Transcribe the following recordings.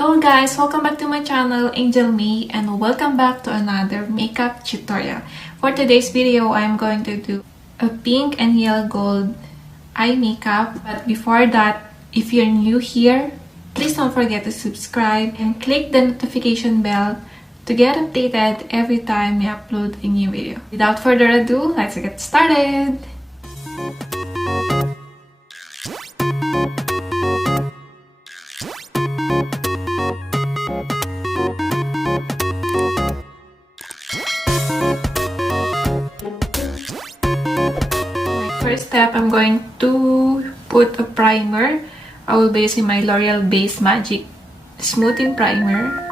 Hello guys, welcome back to my channel, AnjelMae, and welcome back to another makeup tutorial. For today's video, I'm going to do a pink and yellow gold eye makeup. But before that, if you're new here, please don't forget to subscribe and click the notification bell to get updated every time we upload a new video. Without further ado, let's get started! First step, I'm going to put a primer. I will be using my L'Oreal Base Magic Smoothing Primer.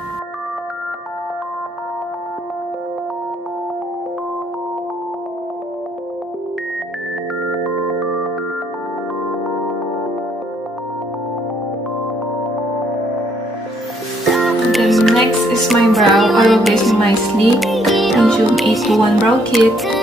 And then next is my brow. I will be using my Sleek Medium 821 Brow Kit.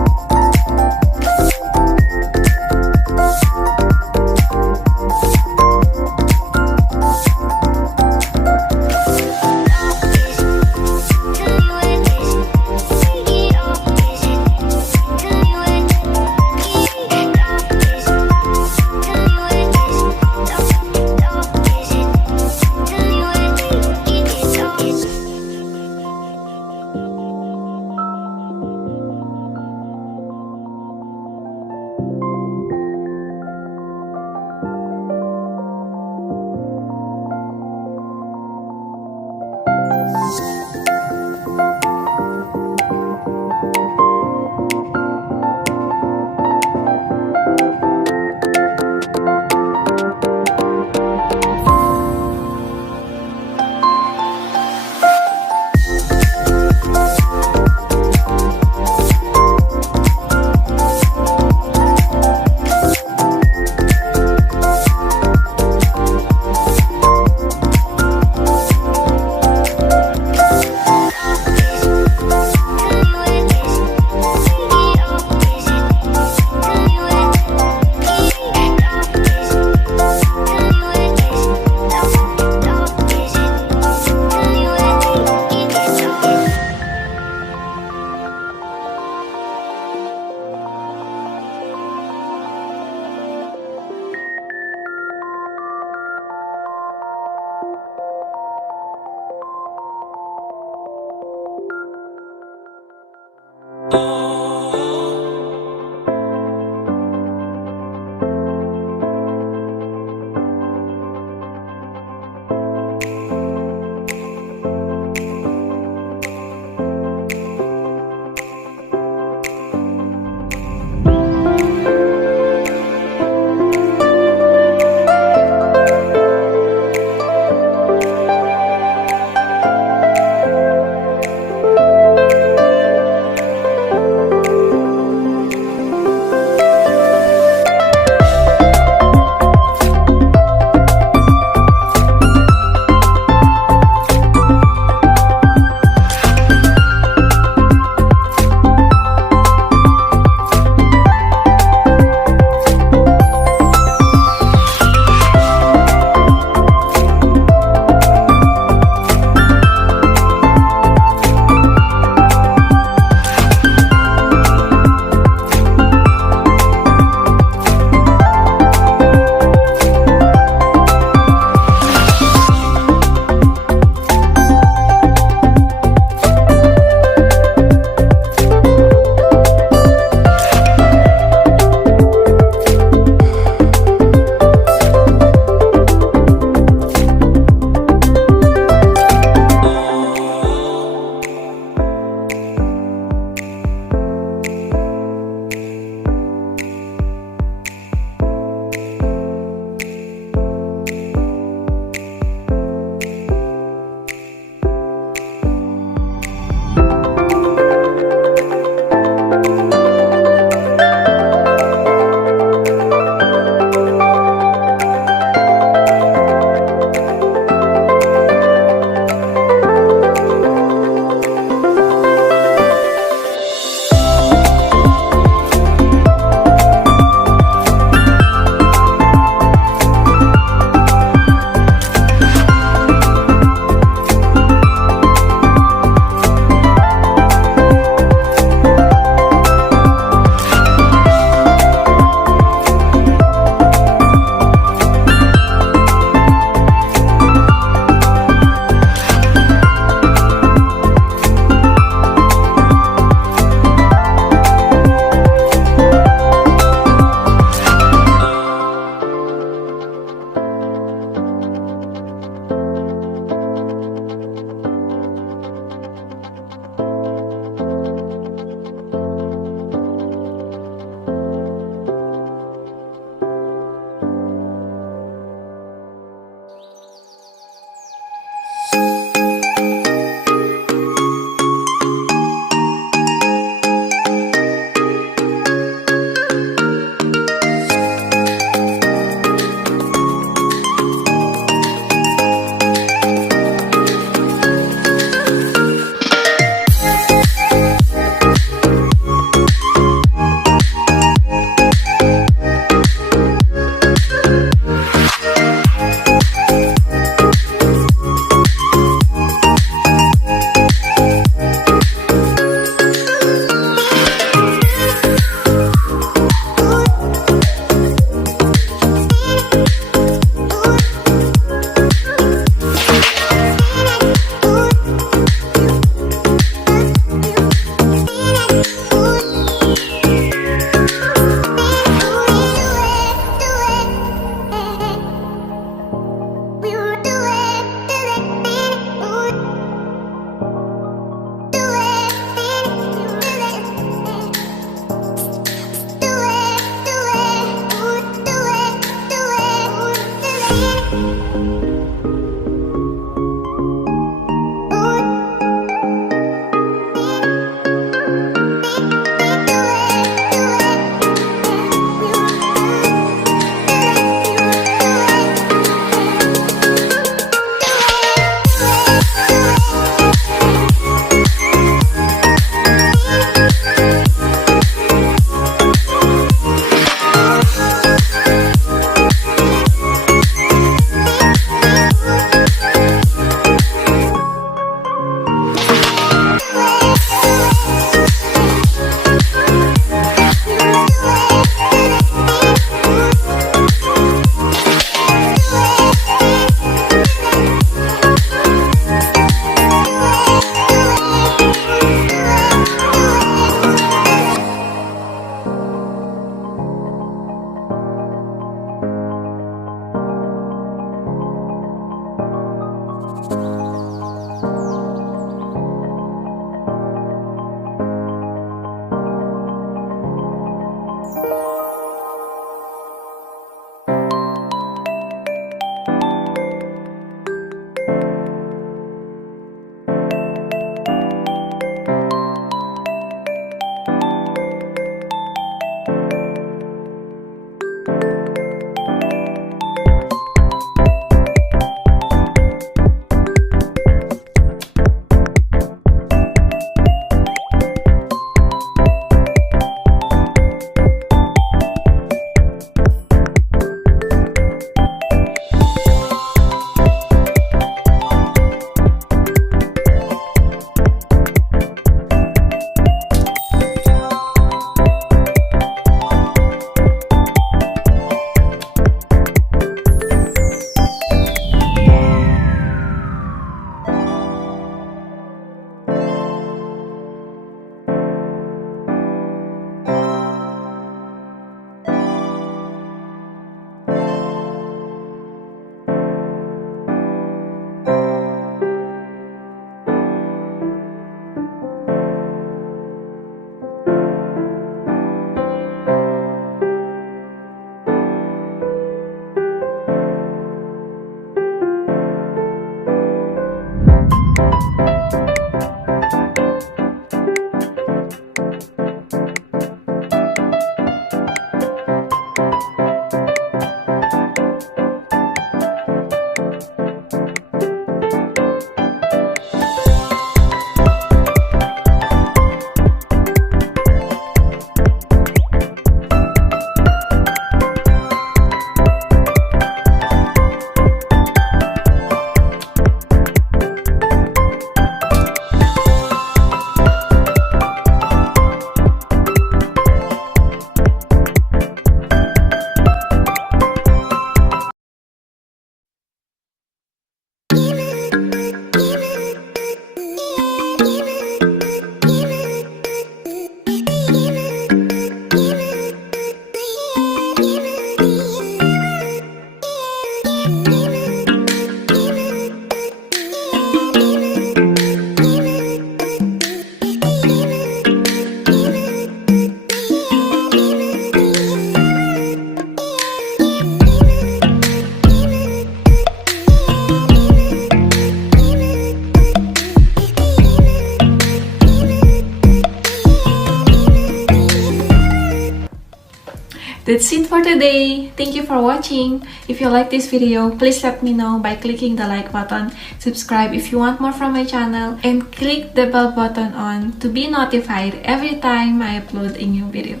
That's it for today. Thank you for watching. If you like this video, please let me know by clicking the like button, subscribe if you want more from my channel, and click the bell button on to be notified every time I upload a new video.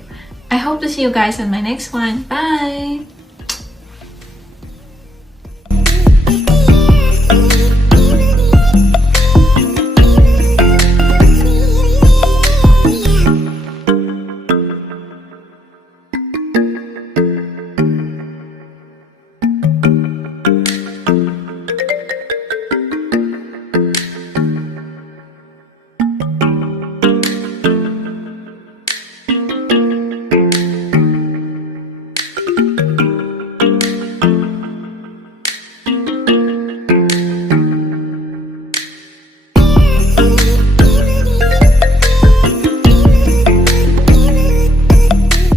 I hope to see you guys on my next one. Bye!